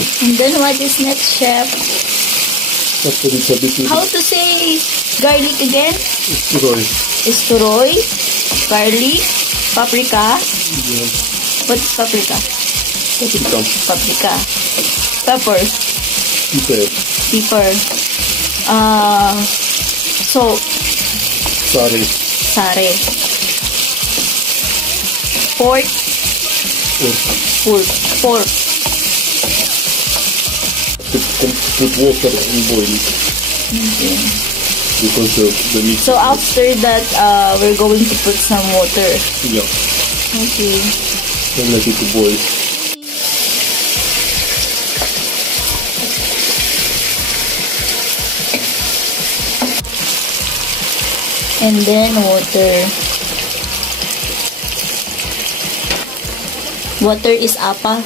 And then what is next, chef? How to say garlic again? Isturoy. Garlic. Paprika. Yeah. What is paprika? Paprika. Pepper. Pepper. Salt. Sare. Pork. Pork. Put water and boil it. Okay. Because the meat. So after that, we're going to put some water. Yeah. Okay. And let it to boil. And then water. Water is apa?